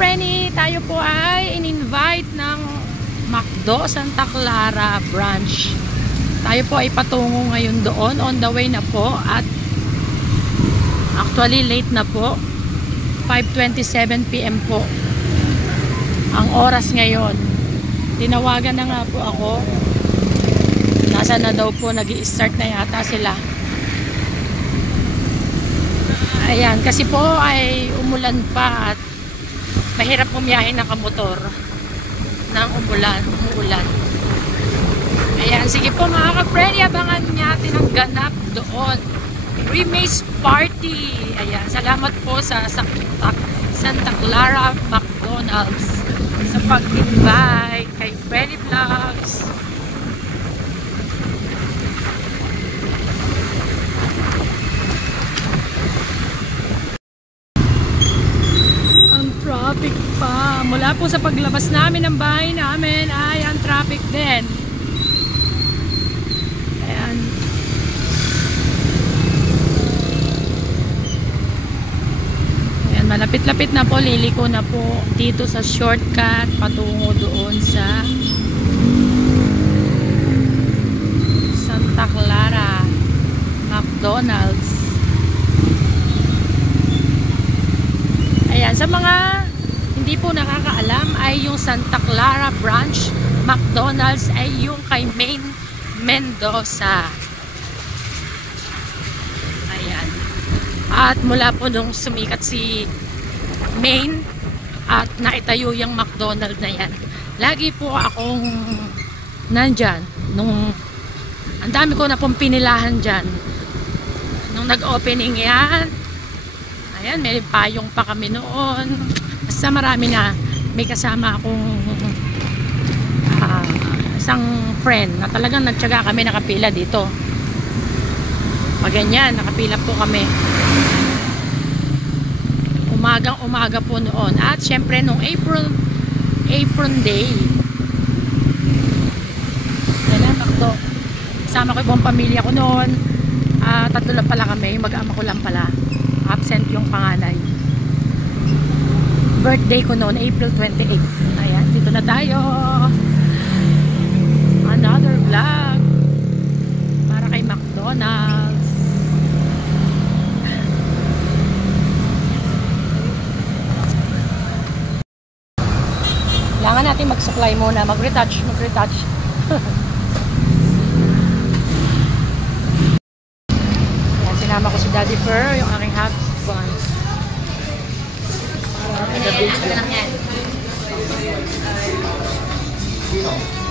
Frenny, tayo po ay in-invite ng McDo Santa Clara branch. Tayo po ay patungo ngayon doon, on the way na po, at actually late na po, 5:27 PM po ang oras ngayon. Tinawagan na nga po ako, nasa na daw po, nag-i-start na yata sila. Ayan, kasi po ay umulan pa at mahirap pumiyahin ng kamotor ng umulan. Ayan, sige po mga ka-Freddy, abangan natin ang ganap doon. Remaze Party. Ayan, salamat po sa Santa Clara McDonald's sa pag-invite kay Freddy Vlogs. Traffic pa. Mula po sa paglabas namin ng bahay namin ay ang traffic din. Ayan. Ayan, malapit-lapit na po. Liliko na po dito sa shortcut patungo doon sa Santa Clara McDonald's. Ayan, sa mga hindi po nakakaalam, ay yung Santa Clara branch McDonald's ay yung kay Main Mendoza. Ayan. At mula po nung sumikat si Main at naitayo yung McDonald's na yan, lagi po akong nandyan. Ang dami ko na pong pinilahan dyan. Nung nag-opening yan, ayan, may payong pa kami noon. Basta marami na. May kasama akong isang friend na talagang nagtyaga kami, nakapila dito. Pag ganyan, nakapila po kami. Umagang-umaga po noon. At syempre nung April Day. Yan na, McDo. Kasama ko yung pamilya ko noon. Tatlo lang pala kami. Mag-ama ko lang pala. Absent yung panganay. Birthday ko noon, April 28. Ayan, dito na tayo. Another vlog para kay McDonald's. Kailangan natin mag-supply muna, mag-retouch. Ayan, sinama ko si Daddy Fur, yung aking husband.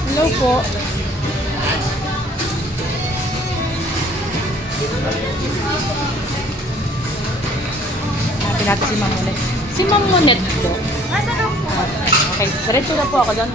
Hello po. Hanapin natin si Ma'am Monet. Si Ma'am Monet po. Okay, diretso na po ako doon.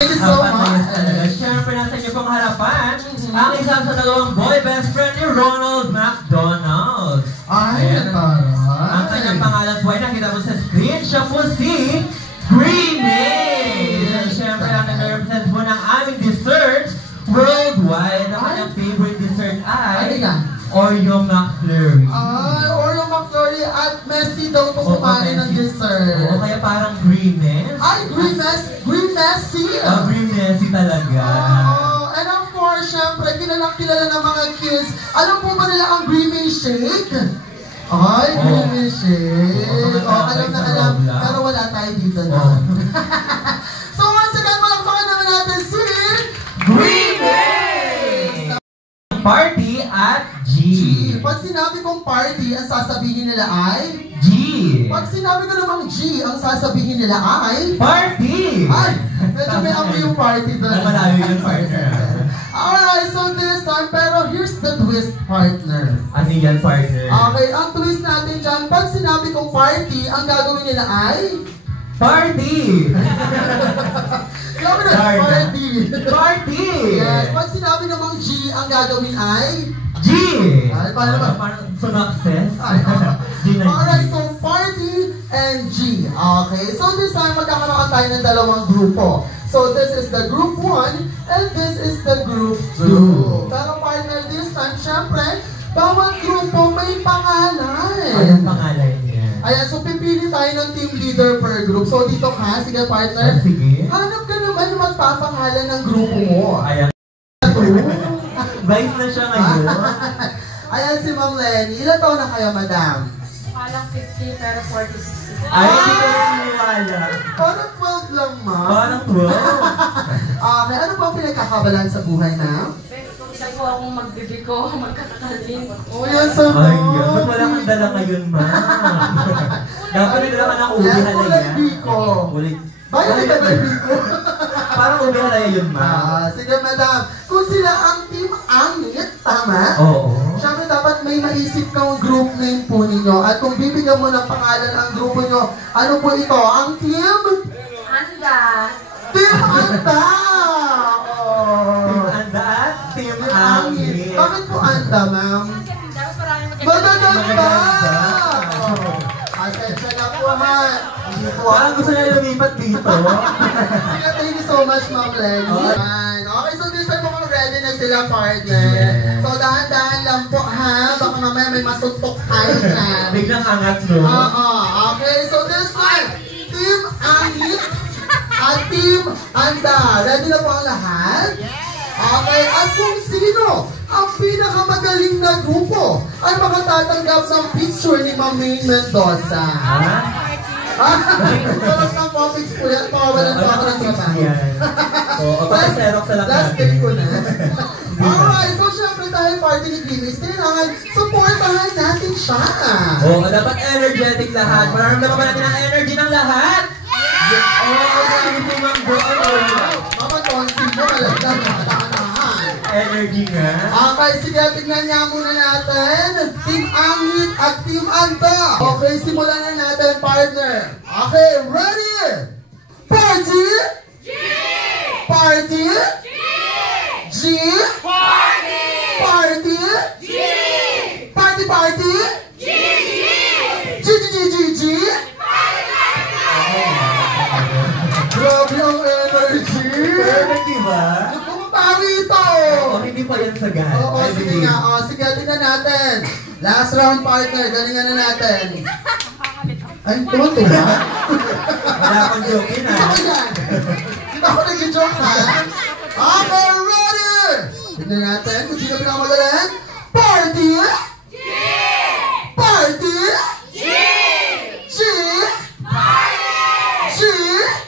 Thank you so much. Siyempre, nasa inyo pong harapan, ang isang sa dalawang boy best friend ni Ronald McDonald. Ay, ang kanyang pangalan po ay nakita mo sa screen. Siya po si Greenie. Siyempre, ang nag-represent po ng aming desserts worldwide. Ang kanyang favorite dessert ay Oreo McFlurry. Ay, Oreo McFlurry at Messi daw po kumain ng dessert. Oo, kaya parang Green-mess. Ay, Green Messi! Green-messy talaga. And of course, syempre, kilala ng mga kids. Alam po ba nila ang Green Shake? Ay, Green Shake. Alam na alam. Pero wala tayo dito na. So once again, malakpakan naman natin si Green Party at G. Pag sinabi kong party, ang sasabihin nila ay G. Pag sinabi ko namang G, ang sasabihin nila ay Party! Ay, medyo may amoy yung party doon. Malayo yung partner. Alright, so this time, pero here's the twist, partner. Ano yan, partner? Okay, ang twist natin dyan, pag sinabi kong party, ang gagawin nila ay Party! Gagawin na, party! Party! Yes, pag sinabi namang G, ang gagawin ay G! Ay, paano ba? Parang success. G na G. Alright, so party and G. Okay, so this time magkakaroon tayo ng dalawang grupo. So this is the group 1 and this is the group 2. Pero partner, this time, syempre, bawat grupo may pangalan. Anong pangalan niya? Ayan, so pipili tayo ng team leader per group. So dito ka, sige partner. Sige. Hanap ka naman ng magpapangalan ng grupo mo. Ayan. Vice na siya ngayon. Ayan si Ma'am Lenny. Ilan taon na kayo, madam? Palang 50 pero 46. Ay, hindi ko naniniwala. Parang 12 lang, ma'am. Parang 12. Okay, ano po ang pinagkakabalan sa buhay, ma'am? Isa po akong magbibigo, magkakatalin. Oh, yan sa Ay, yan. Ba't wala kang dala ngayon, ma'am? Dapat nila ka ng ubi halaya. Kulay biko. Bayan ka na biko. Parang ubi halaya yun, ma'am. Sige, madam. Kung sila ang team angit, tama? Oo. Siyempre, dapat may maisip kang group name po ninyo. At kung bibigyan mo ng pangalan ang grupo nyo, ano po ito? Ang team? Anda! Team Anda! Team Anda at Team Angin. Bakit po Anda, ma'am? Magaganda! Asensya na po, ha? Parang gusto niya lumipat dito. Thank you so much, Ma'am Lenny. Okay, so this time mukhang ready na sila, partner. So dahan-dahan lang po, ha? Baka mamaya may masutok tayo na. Biglang angat, no? Okay, so this time, Team Angit at Team Anda. Ready na po ang lahat? Okay, at kung sino ang pinakamagaling na grupo ay makatatanggap ng picture ni Ma'am Maine Mendoza. Parang ng comics po yan, pawalan pa ako ng trabaho. Oo, parang Xerox na lang last day ko na. Alright, so syempre dahil party ni Grimis, kailangan supportahan natin siya. Oo, dapat energetic lahat. Mararamdaman ba natin ang energy ng lahat? Oo, grabe po Ma'am Joan. Mama Tonsi mo, malagdag na katahan. Energy nga. Okay, sige, tignan niya muna natin. Team Angit at Team Anta. Okay, simulan na natin, partner. Okay, ready? Party? G! Party? G! G! Party! Party? G! Party, party? G! G! G, G, G, G, G! Grabe ang energy! Energy ba? Pawi ito! Oo, hindi pa yan sagad. Oo, sige nga. Sige, tingnan natin. Last round, partner. Galingan na natin. Ay, tuwa-tuwa? Wala akong joke yun, Isa ko yan. Hindi ako nag-joke, ha? Okay, ready! Tingnan natin kung sino pinakamagaling. Party! G! Party! G! G! Party! G!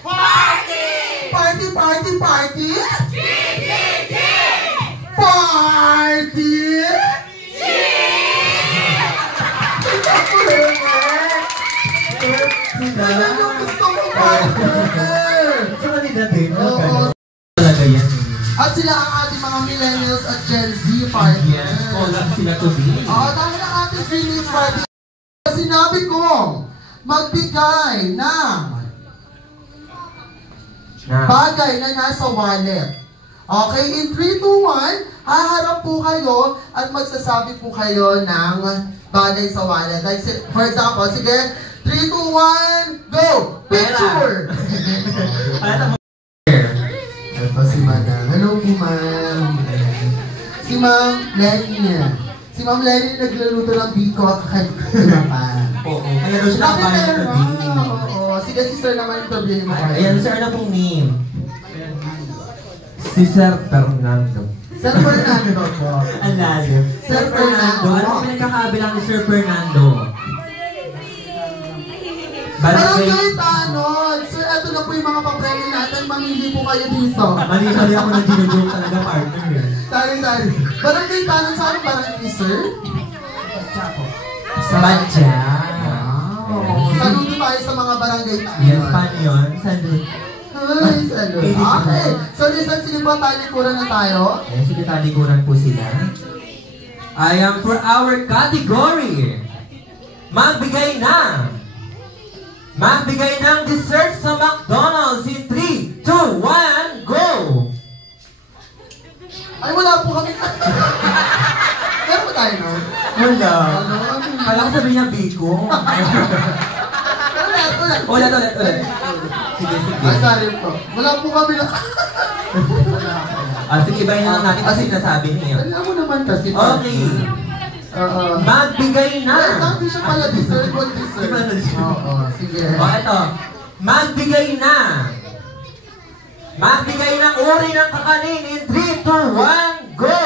Party! Party, party, party! Party! Ano yung gusto mo, partner? Gusto ka nila din. Oo. Talaga yan. At sila ang ating mga millennials at Gen Z, partner. Yes, collab sila to be. Oo, dahil ang ating release party. Sinabi ko, magbigay ng bagay na nasa wallet. Okay, in 3, 2, 1, haharap po kayo at magsasabi po kayo ng bagay sa wallet. Like, for example, sige, 3, 2, 1, go! Picture! Ito si Madam. Hello po, ma'am. Si Ma'am Lenny. Si Ma'am Lenny nagluluto ng biko at kakailangan. Oo, kaya daw siya nakabahan ng tabi. Oo, sige si Sir naman interviewin mo. Ayan, sir, ano pong name? Si Sir Fernando. Sir Fernando po. Ang lalim. Sir Fernando. Ano po pinagkakabilang ni Sir Fernando? Barangay Tanod! Sir, ito na po yung mga papremyo natin. Mamili po kayo dito. Mali-mali ako ng ginujoke talaga, partner. Sorry. Barangay Tanod, saan ang barangay, sir? Sa Badya. Wow. Saludo tayo sa mga barangay Tanod. Yes, paano yun? Salud. Ay, salud. Okay. So, listen, sige po, talikuran na tayo. Ayan, sige, talikuran po sila. I am for our category. Magbigay ng dessert sa McDonald's in 3, 2, 1, go! Ay, wala po kami. Meron ba tayo, no? Wala. Kala ko sabi niya biko. Ulit. Sige. Ay, sorry po. Wala po kami na. Sige, ibahin na lang natin kasi nasabi niya. Alam mo naman kasi. Okay. Magbigay na. Hindi siya pala dessert. What dessert? Oo, sige. O, eto. Magbigay ng uri ng kakanin in 3, 2, 1, go!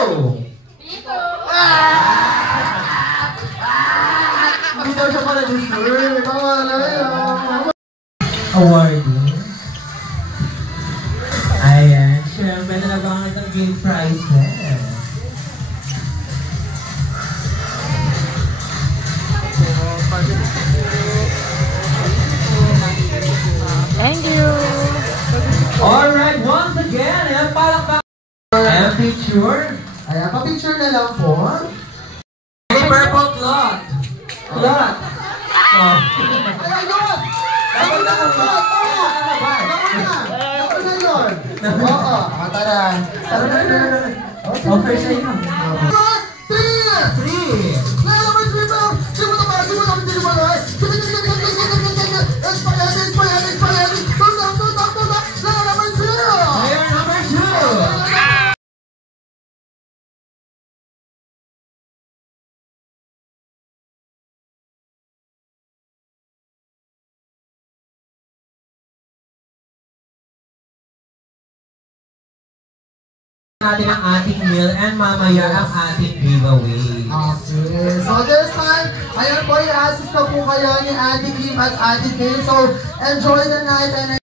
Hindi daw siya pala dessert. Awarding. Ayan, syempre nalabangan ng game prizes. Thank you. Alright, once again, palakpak. And picture. Ayan, pa-picture na lang po. Hey, purple cloth. Cloth. Oh. Ayan yun! Ako na yun! Oo, tara. Okay, sa'yo na. 3! Player number 2. Natin ang ating meal and mamaya ang ating giveaway. Okay, so this time, ayan po, i-assist na po kayo ni Ate Kim at Ate Kim. So, enjoy the night and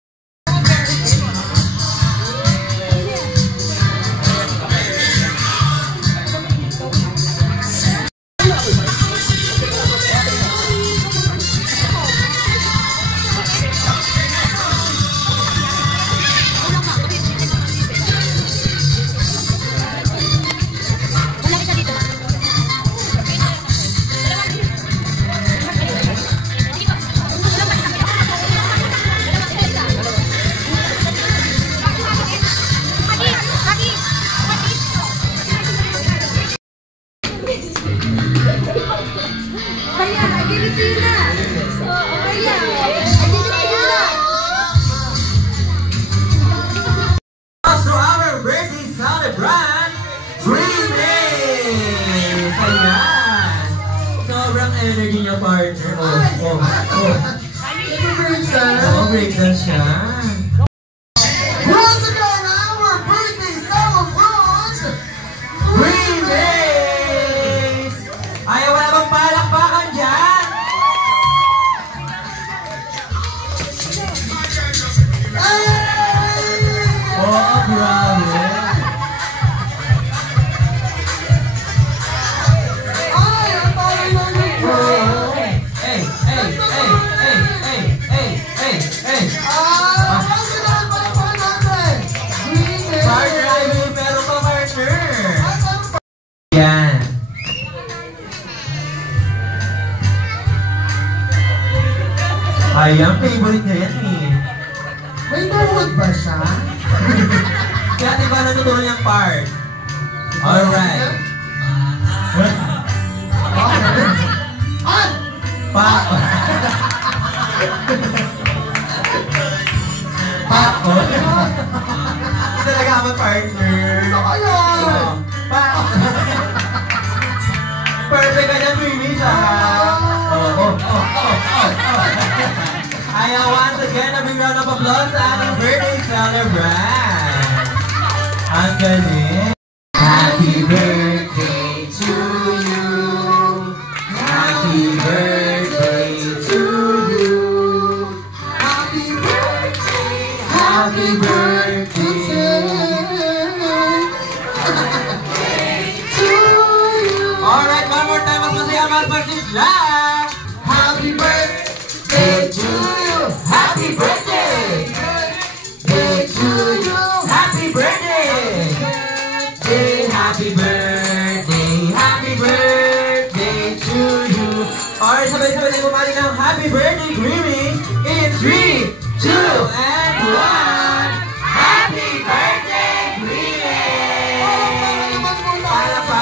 energy niya, partner. Breakdance siya. once again, our birthday celebration! Green Days! Ay, wala bang palakpakan dyan? Oh, grabe. Ay, ang favorite niya yan eh. May tuwa Nanonood ba siya? Kaya di ba natuturo niyang part? Alright. Ah! Pa. Pa. Hindi talaga ako partner. Gusto ko yun! Pa. Perfect ka dyan, Mimi, sa Ayaw once again a big round of applause sa ating birthday celebrant. Ang galing. Happy birthday to you. Happy birthday to you. Happy birthday! Happy birthday. To you! Alright, one more time. Mas masaya, mas masigla. Happy birthday to you! Happy birthday. Day to you! Happy birthday. Happy birthday. Happy birthday to you. Alright, sabay-sabay tayo bumali ng happy birthday, Creamy. In 3, 2, and 1. Happy birthday, Creamy! Para pa.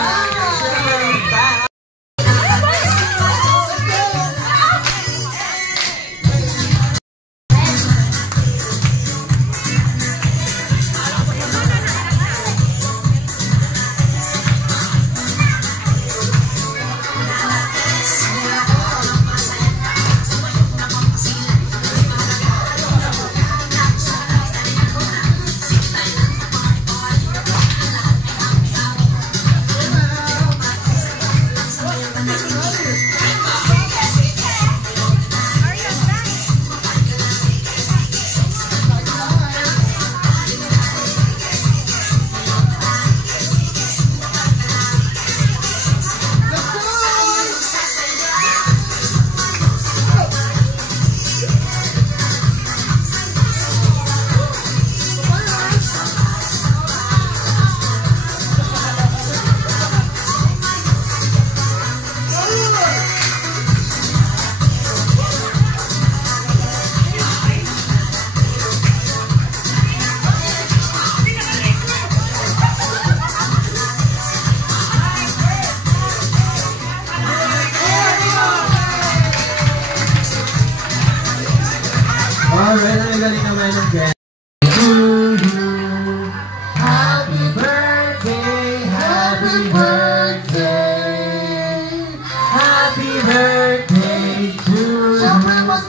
Alright, ang galing naman ng guest. Happy birthday, happy birthday, happy birthday to Siyempre, mas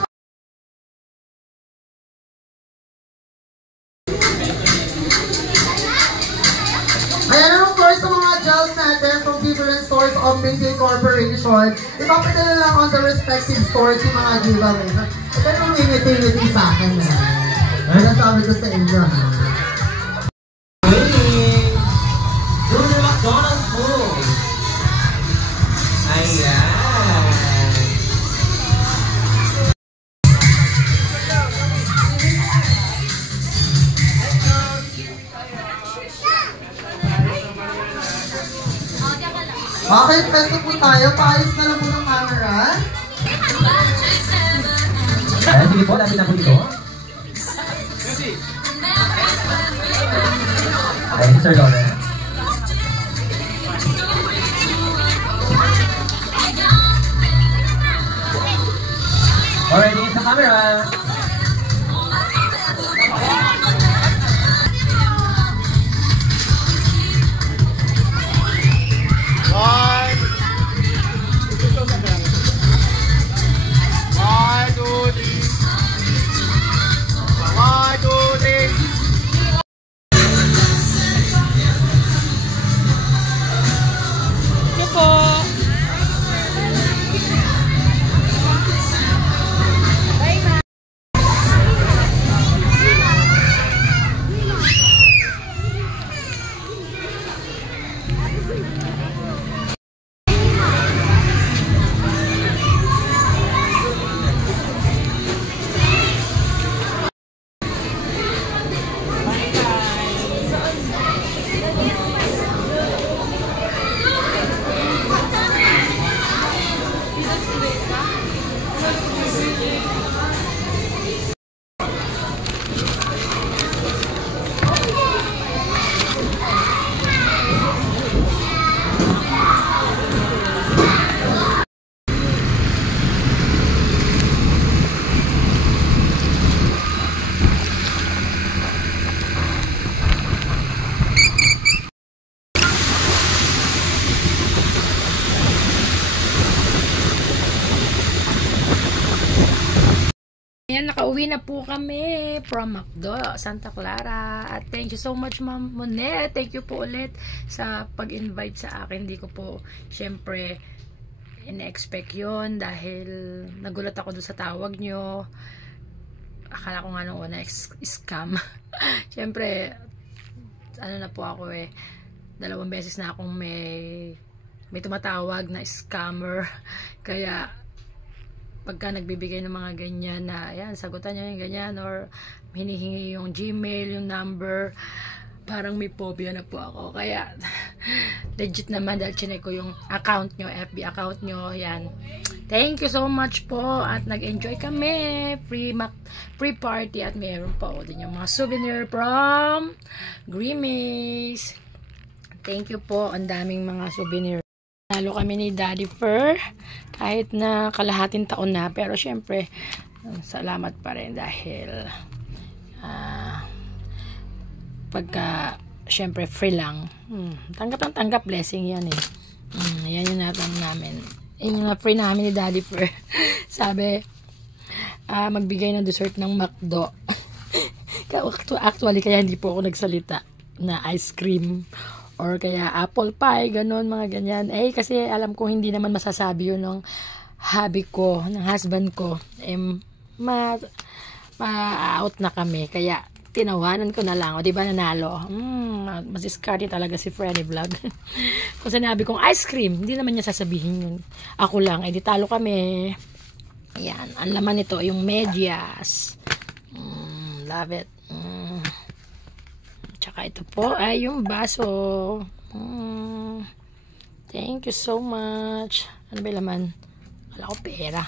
Ayan, of course, sa mga gels natin from different stores of Binti Corporation, ipapadala lang on the respective stores yung mga giveaways. Ito yung ngiti-ngiti sa akin na. Ano sabi ko sa inyo, ha? Winning! Doon yung McDonald's food! Ayan! Okay, pwesto po tayo. Paayos na lang po ng camera. Ayan, sige po, lapit na po dito. Ayan, Sir Lauren. Alright, sa camera. Ayan, nakauwi na po kami from McDo, Santa Clara. At thank you so much, Ma'am Monet. Thank you po ulit sa pag-invite sa akin. Hindi ko po, syempre, in-expect yun dahil nagulat ako doon sa tawag nyo. Akala ko nga nung una, scam. Syempre, ano na po ako 2 beses na akong may tumatawag na scammer. Kaya, pagka nagbibigay ng mga ganyan na, ayan, sagutan nyo yung ganyan, or hinihingi yung Gmail, yung number, parang may phobia na po ako. Kaya, legit naman dahil chinek ko yung account nyo, FB account nyo, ayan. Thank you so much po, at nag-enjoy kami, free party, at meron pa din yung mga souvenir from Grimace. Thank you po, ang daming mga souvenir. Nalo kami ni Daddy Fur kahit na kalahating taon na, pero syempre salamat pa rin dahil pagka syempre free lang, tanggap blessing yan yan yung natang namin, yung free namin ni Daddy Fur. Sabi magbigay ng dessert ng McDo. Actually kaya hindi po ako nagsalita na ice cream or kaya apple pie, ganun, mga ganyan. Kasi alam ko hindi naman masasabi yun ng hubby ko, ng husband ko. Ma-out na kami. Kaya, tinawanan ko na lang. O, diba, nanalo? Masiskarte talaga si Freddy Vlog. Kung sinabi kong ice cream, hindi naman niya sasabihin yun. Ako lang, di talo kami. Ayan, ang laman nito, yung medyas. Love it. Tsaka ito po ay yung baso. Thank you so much. Ano ba laman? Wala ko pera.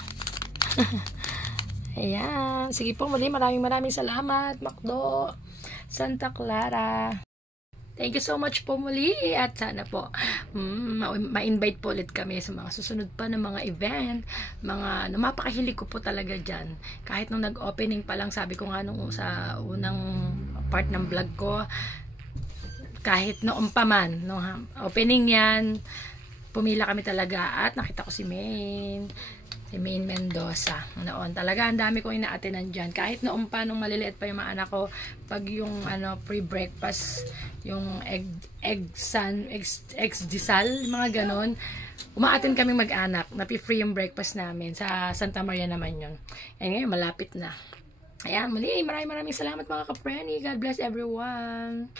Ayan. Sige po, maraming salamat, McDo, Santa Clara. Thank you so much po muli. At sana po, ma-invite po ulit kami sa mga susunod pa ng mga event. Mapakahilig ko po talaga dyan. Kahit nung nag-opening pa lang, sabi ko nga nung sa unang part ng vlog ko, kahit noong pa man, nung opening yan, pumila kami talaga at nakita ko si Maine Mendoza noon. Talaga ang dami kong ina-attenan dyan. Kahit noong pa, nung maliliit pa yung mga anak ko, pag yung pre-breakfast, yung egg disal, mga ganon, uma-attend kami mag-anak. Napi-free yung breakfast namin. Sa Santa Maria naman yun. Ngayon, malapit na. Ayan, muli, maraming salamat mga ka-friendly. God bless everyone.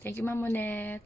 Thank you, Ma'am Monet.